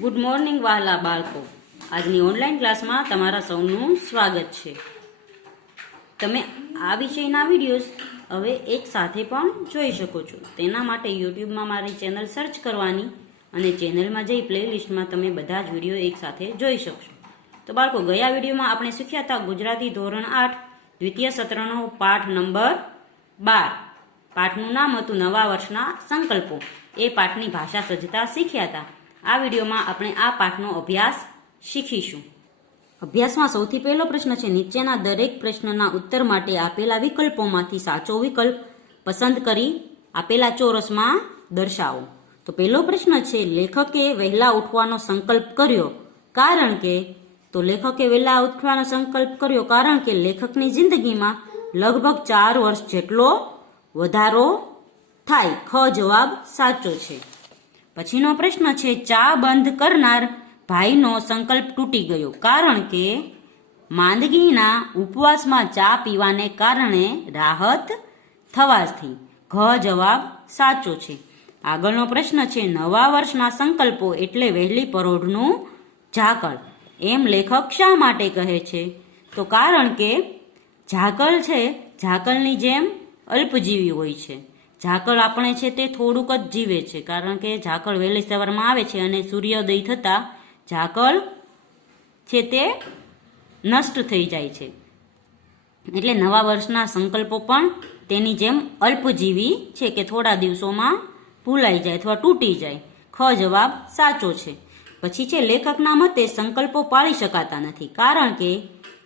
Good morning વહાલા બાળકો. આજની ઓનલાઈન ક્લાસમાં તમારા સૌનું સ્વાગત છે. તમે આ વિષયના વિડીયોઝ હવે એક સાથે પણ જોઈ શકો છો. તેના માટે યુટ્યુબમાં મારી ચેનલ સર્ચ કરવાની અને ચેનલમાં જઈ પ્લેલિસ્ટમાં તમે બધા જ વીડિયો એક સાથે જોઈ શકશો. તો બાળકો, ગયા વિડીયોમાં આપણે શીખ્યા હતા ગુજરાતી ધોરણ આઠ, દ્વિતીય સત્રનો પાઠ નંબર બાર. પાઠનું નામ હતું નવા વર્ષના સંકલ્પો. એ પાઠની ભાષા સજ્જતા શીખ્યા હતા. આ વિડીયોમાં આપણે આ પાઠનો અભ્યાસ શીખીશું. અભ્યાસમાં સૌથી પહેલો પ્રશ્ન છે, નીચેના દરેક પ્રશ્નના ઉત્તર માટે આપેલા વિકલ્પોમાંથી સાચો વિકલ્પ પસંદ કરી આપેલા ચોરસમાં દર્શાવો. તો પહેલો પ્રશ્ન છે, લેખકે વહેલા ઉઠવાનો સંકલ્પ કર્યો કારણ કે? તો લેખકે વહેલા ઉઠવાનો સંકલ્પ કર્યો કારણ કે લેખકની જિંદગીમાં લગભગ ચાર વર્ષ જેટલો વધારો થાય. ખ જવાબ સાચો છે. પછીનો પ્રશ્ન છે, ચા બંધ કરનાર ભાઈનો સંકલ્પ તૂટી ગયો કારણ કે માંદગીના ઉપવાસમાં ચા પીવાને કારણે રાહત થવાથી ઘ જવાબ સાચો છે. આગળનો પ્રશ્ન છે, નવા વર્ષના સંકલ્પો એટલે વહેલી પરોઢનું ઝાકળ. એમ લેખક શા માટે કહે છે? તો કારણ કે ઝાકળ છે, ઝાકળની જેમ અલ્પજીવી હોય છે. ઝાકળ આપણે છે તે થોડુંક જ જીવે છે, કારણ કે ઝાકળ વહેલી સવારમાં આવે છે અને સૂર્યોદય થતાં ઝાકળ છે તે નષ્ટ થઈ જાય છે. એટલે નવા વર્ષના સંકલ્પો પણ તેની જેમ અલ્પજીવી છે કે થોડા દિવસોમાં ભૂલાઈ જાય અથવા તૂટી જાય. ખ જવાબ સાચો છે. પછી છે લેખકના મતે સંકલ્પો પાળી શકાતા નથી, કારણ કે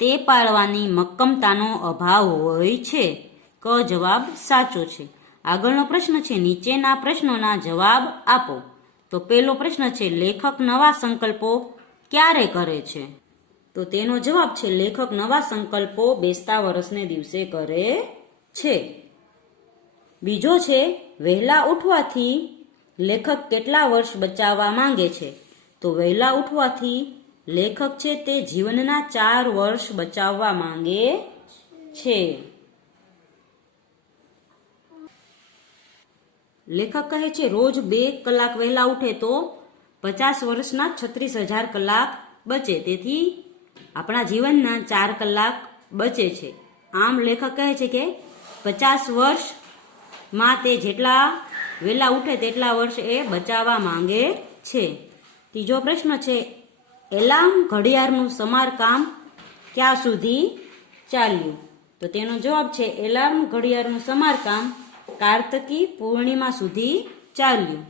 તે પાળવાની મક્કમતાનો અભાવ હોય છે. ક જવાબ સાચો છે. આગળનો પ્રશ્ન છે, નીચેના પ્રશ્નોના જવાબ આપો. તો પહેલો પ્રશ્ન છે, લેખક નવા સંકલ્પો ક્યારે કરે છે? તો તેનો જવાબ છે, લેખક નવા સંકલ્પો બેસતા વર્ષને દિવસે કરે છે. બીજો છે, વહેલા ઉઠવાથી લેખક કેટલા વર્ષ બચાવવા માંગે છે? તો વહેલા ઉઠવાથી લેખક છે તે જીવનના ચાર વર્ષ બચાવવા માંગે છે. લેખક કહે છે, રોજ બે કલાક વહેલા ઉઠે તો પચાસ વર્ષના છત્રીસ હજાર કલાક બચે. તેથી આપણા જીવનના ચાર કલાક બચે છે. આમ લેખક કહે છે કે પચાસ વર્ષમાં તે જેટલા વહેલા ઉઠે તેટલા વર્ષ એ બચાવવા માંગે છે. ત્રીજો પ્રશ્ન છે, એલાર્મ ઘડિયાળનું સમારકામ ક્યાં સુધી ચાલ્યું? તો તેનો જવાબ છે, એલાર્મ ઘડિયાળનું સમારકામ કાર્તકી પૂર્ણિમા સુધી ચાલ્યું.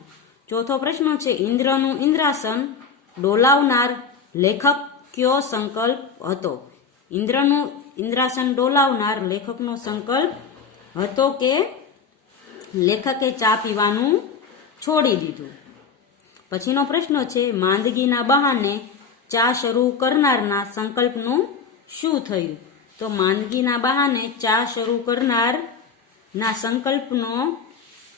ચોથો પ્રશ્ન છે, ઇન્દ્રનું ઇન્દ્રાસન ડોલાવનાર લેખક કયો સંકલ્પ હતો? ઇન્દ્રનું ઇન્દ્રાસન ડોલાવનાર લેખકનો સંકલ્પ હતો કે લેખકે ચા પીવાનું છોડી દીધું. પછીનો પ્રશ્ન છે, માંદગીના બહાને ચા શરૂ કરનારના સંકલ્પનું શું થયું? તો માંદગીના બહાને ચા શરૂ કરનાર ના સંકલ્પનો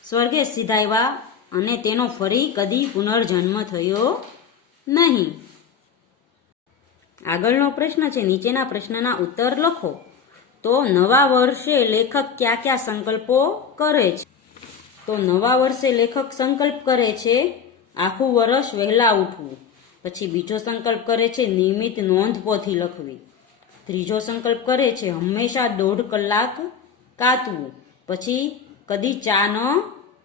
સ્વર્ગે સિધાવ્યા અને તેનો ફરી કદી પુનર્જન્મ થયો નહીં. આગળનો પ્રશ્ન છે, નીચેના પ્રશ્નના ઉત્તર લખો. તો નવા વર્ષે લેખક કયા કયા સંકલ્પો કરે છે? તો નવા વર્ષે લેખક સંકલ્પ કરે છે, આખું વર્ષ વહેલા ઉઠવું. પછી બીજો સંકલ્પ કરે છે, નિયમિત નોંધપોથી લખવી. ત્રીજો સંકલ્પ કરે છે, હંમેશા દોઢ કલાક કાતવું. પછી કદી ચા ન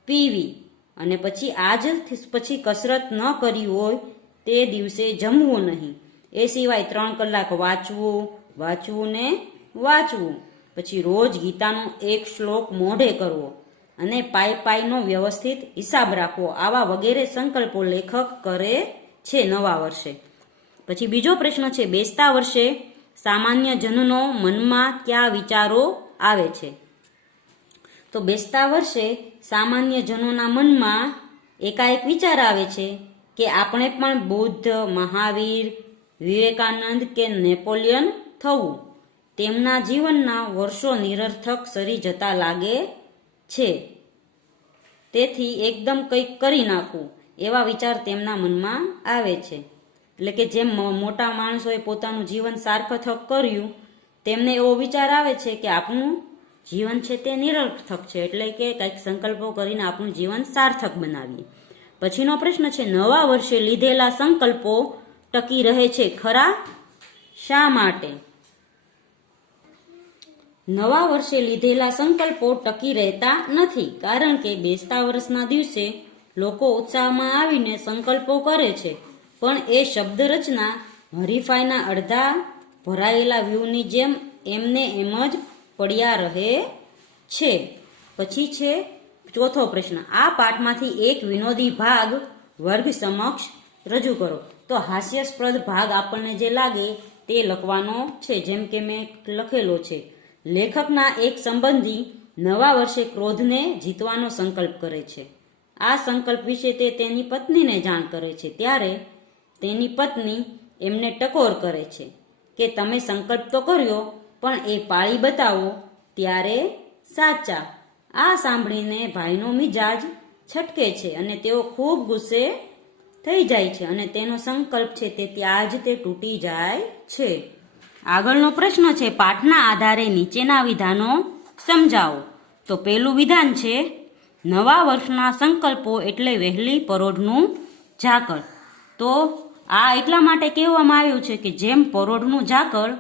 પીવી. અને પછી આજ પછી કસરત ન કરી હોય તે દિવસે જમવું નહીં. એ સિવાય ત્રણ કલાક વાંચવું વાંચવું ને વાંચવું. પછી રોજ ગીતાનો એક શ્લોક મોઢે કરવો અને પાય પાયનો વ્યવસ્થિત હિસાબ રાખવો. આવા વગેરે સંકલ્પો લેખક કરે છે નવા વર્ષે. પછી બીજો પ્રશ્ન છે, બેસતા વર્ષે સામાન્ય જનનો મનમાં કયા વિચારો આવે છે? તો બેસતા વર્ષે સામાન્ય જનોના મનમાં એકાએક વિચાર આવે છે કે આપણે પણ બુદ્ધ, મહાવીર, વિવેકાનંદ કે નેપોલિયન થવું. તેમના જીવનના વર્ષો નિરર્થક સરી જતા લાગે છે. તેથી એકદમ કંઈક કરી નાખવું, એવા વિચાર તેમના મનમાં આવે છે. એટલે કે જેમ મોટા માણસોએ પોતાનું જીવન સાર્થક કર્યું, તેમને એવો વિચાર આવે છે કે આપણું જીવન છે તે નિરર્થક છે એટલે કે કંઈક સંકલ્પો કરીને આપણું જીવન સાર્થક બનાવીએ. પછીનો પ્રશ્ન છે, નવા વર્ષે લીધેલા સંકલ્પો ટકી રહે છે ખરા? શા માટે? નવા વર્ષે લીધેલા સંકલ્પો ટકી રહેતા નથી, કારણ કે બેસતા વર્ષના દિવસે લોકો ઉત્સાહમાં આવીને સંકલ્પો કરે છે. પણ એ શબ્દ રચના હરીફાઈના અડધા ભરાયેલા વ્યૂની જેમ એમને એમ જ પડ્યા રહે છે. પછી છે ચોથો પ્રશ્ન. આ પાઠમાંથી એક વિનોદી ભાગ વર્ગ સમક્ષ રજૂ કરો. તો હાસ્યાસ્પદ ભાગ આપણને જે લાગે તે લખવાનો છે, જેમ કે મેં લખેલો છે. લેખકના એક સંબંધી નવા વર્ષે ક્રોધને જીતવાનો સંકલ્પ કરે છે. આ સંકલ્પ વિશે તે તેની પત્નીને જાણ કરે છે. ત્યારે તેની પત્ની એમને ટકોર કરે છે કે તમે સંકલ્પ તો કર્યો પણ એ પાળી બતાવો ત્યારે સાચા. આ સાંભળીને ભાઈનો મિજાજ છટકે છે અને તેઓ ખૂબ ગુસ્સે થઈ જાય છે અને તેનો સંકલ્પ છે તે ત્યાં જ તે તૂટી જાય છે. આગળનો પ્રશ્ન છે, પાઠના આધારે નીચેના વિધાનો સમજાવો. તો પહેલું વિધાન છે, નવા વર્ષના સંકલ્પો એટલે વહેલી પરોઢનું ઝાકળ. તો આ એટલા માટે કહેવામાં આવ્યું છે કે જેમ પરોઢનું ઝાકળ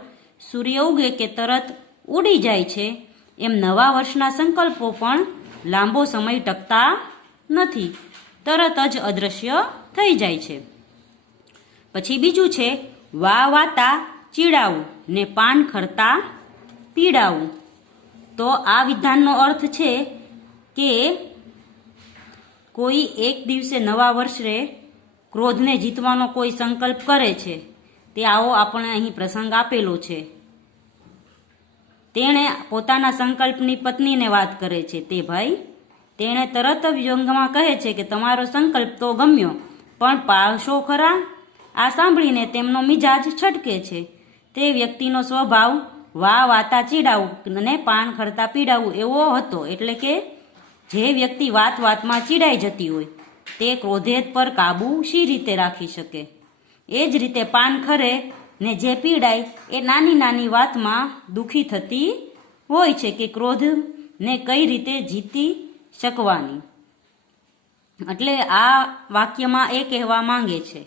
સૂર્ય ઉગે કે તરત ઉડી જાય છે, એમ નવા વર્ષના સંકલ્પો પણ લાંબો સમય ટકતા નથી. તરત જ અદૃશ્ય થઈ જાય છે. પછી બીજું છે, વા વાતા ચીડાવું ને પાન ખરતા પીડાવું. તો આ વિધાનનો અર્થ છે કે કોઈ એક દિવસે નવા વર્ષે ક્રોધને જીતવાનો કોઈ સંકલ્પ કરે છે. તે આવો આપણે અહીં પ્રસંગ આપેલો છે. તેણે પોતાના સંકલ્પની પત્નીને વાત કરે છે. તે ભાઈ, તેણે તરત વ્યંગમાં કહે છે કે તમારો સંકલ્પ તો ગમ્યો, પણ પાળશો ખરા? આ સાંભળીને તેમનો મિજાજ છટકે છે. તે વ્યક્તિનો સ્વભાવ વા વાતા ચીડાવું અને પાન ખરતા પીડાવું એવો હતો એટલે કે જે વ્યક્તિ વાત વાતમાં ચીડાઈ જતી હોય, તે ક્રોધેદ પર કાબુ શી રીતે રાખી શકે? એ જ રીતે પાન ખરે ને જે પીડાય એ નાની નાની વાતમાં દુઃખી થતી હોય છે કે ક્રોધને કઈ રીતે જીતી શકવાની. એટલે આ વાક્યમાં એ કહેવા માંગે છે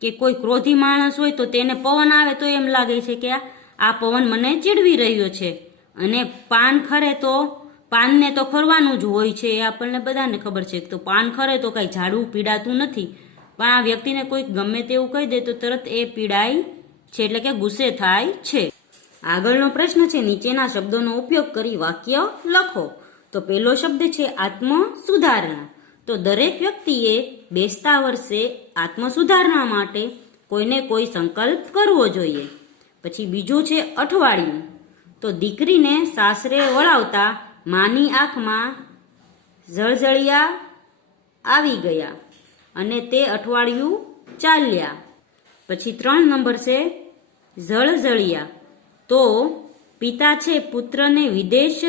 કે કોઈ ક્રોધી માણસ હોય તો તેને પવન આવે તો એમ લાગે છે કે આ પવન મને ચીડવી રહ્યો છે. અને પાન ખરે તો, પાનને તો ખરવાનું જ હોય છે એ આપણને બધાને ખબર છે. તો પાન ખરે તો કાંઈ ઝાડવું પીડાતું નથી. પણ આ વ્યક્તિને કોઈક ગમે તેવું કહી દે તો તરત એ પીડાય છે એટલે કે ગુસ્સે થાય છે. આગળનો પ્રશ્ન છે, નીચેના શબ્દોનો ઉપયોગ કરી વાક્ય લખો. તો પહેલો શબ્દ છે આત્મ સુધારણા તો દરેક વ્યક્તિએ બેસતા વર્ષે આત્મ સુધારણા માટે કોઈને કોઈ સંકલ્પ કરવો જોઈએ. પછી બીજું છે, અઠવાડિયું. તો દીકરીને સાસરે વળાવતા માની આંખમાં જળજળિયા આવી ગયા. અને તે અઠવાડિયું ચાલ્યા. પછી ત્રણ નંબર છે, ઝળઝળિયા. તો પિતા છે પુત્રને વિદેશ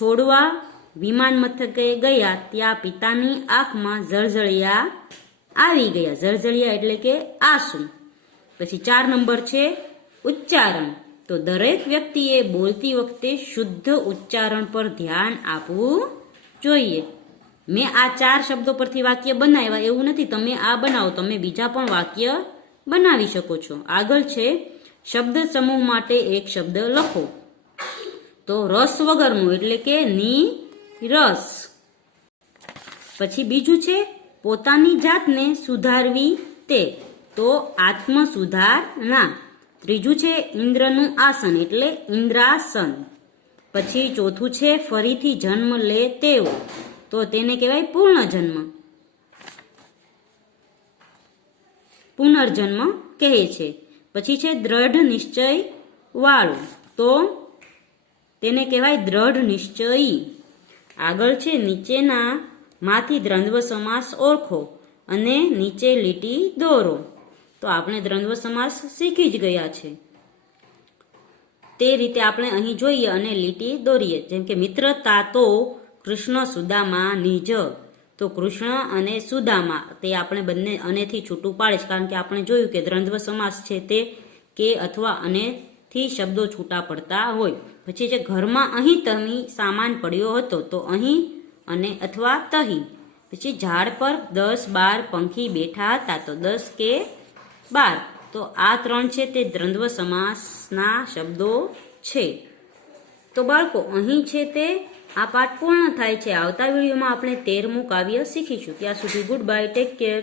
છોડવા વિમાન મથકે ગયા, ત્યાં પિતાની આંખમાં ઝળઝળિયા આવી ગયા. ઝળઝળિયા એટલે કે આંસુ. પછી ચાર નંબર છે, ઉચ્ચારણ. તો દરેક વ્યક્તિએ બોલતી વખતે શુદ્ધ ઉચ્ચારણ પર ધ્યાન આપવું જોઈએ. મેં આ ચાર શબ્દો પરથી વાક્ય બનાવ્યા એવું નથી. તમે આ બનાવો, તમે બીજા પણ વાક્ય બનાવી શકો છો. આગળ છે, શબ્દ સમૂહ માટે એક શબ્દ લખો. તો રસ વગરનું એટલે કે ની રસ પછી બીજું છે, પોતાની જાતને સુધારવી તે. તો આત્મ સુધારણા ત્રીજું છે, ઇન્દ્રનું આસન એટલે ઇન્દ્રાસન. પછી ચોથું છે, ફરીથી જન્મ લે તેવો તો તેને કહેવાય પૂર્ણ જન્મ પુનર્જન્મ કહે છે. પછી છે દ્રઢ નિશ્ચય વાળું. તો તેને કહેવાય દ્રઢ નિશ્ચયી. આગળ છે નીચેના માંથી દ્રંદ્વ સમાસ ઓળખો અને નીચે લીટી દોરો. તો આપણે દ્રંદ્વ સમાસ શીખી જ ગયા છે. તે રીતે આપણે અહીં જોઈએ અને લીટી દોરીએ. જેમ કે મિત્રતા તો કૃષ્ણ સુદામા નિજ. તો કૃષ્ણ અને સુદામા, તે આપણે બંને અનેથી છૂટું પાડે છે. કારણ કે આપણે જોયું કે દ્વંદ્વ સમાસ છે તે કે અથવા અનેથી શબ્દો છૂટા પડતા હોય. પછી જે ઘરમાં અહીં તહી સામાન પડ્યો હતો, તો અહીં અને અથવા તહી. પછી ઝાડ પર દસ બાર પંખી બેઠા હતા, તો દસ કે બાર. તો આ ત્રણ છે તે દ્વંદ્વ સમાસના શબ્દો છે. તો બાળકો, અહીં છે તે આ પાઠ પૂર્ણ થાય છે. આવતા વિડીયોમાં આપણે તેરમું કાવ્ય શીખીશું. ત્યાં સુધી ગુડ બાય ટેક કેર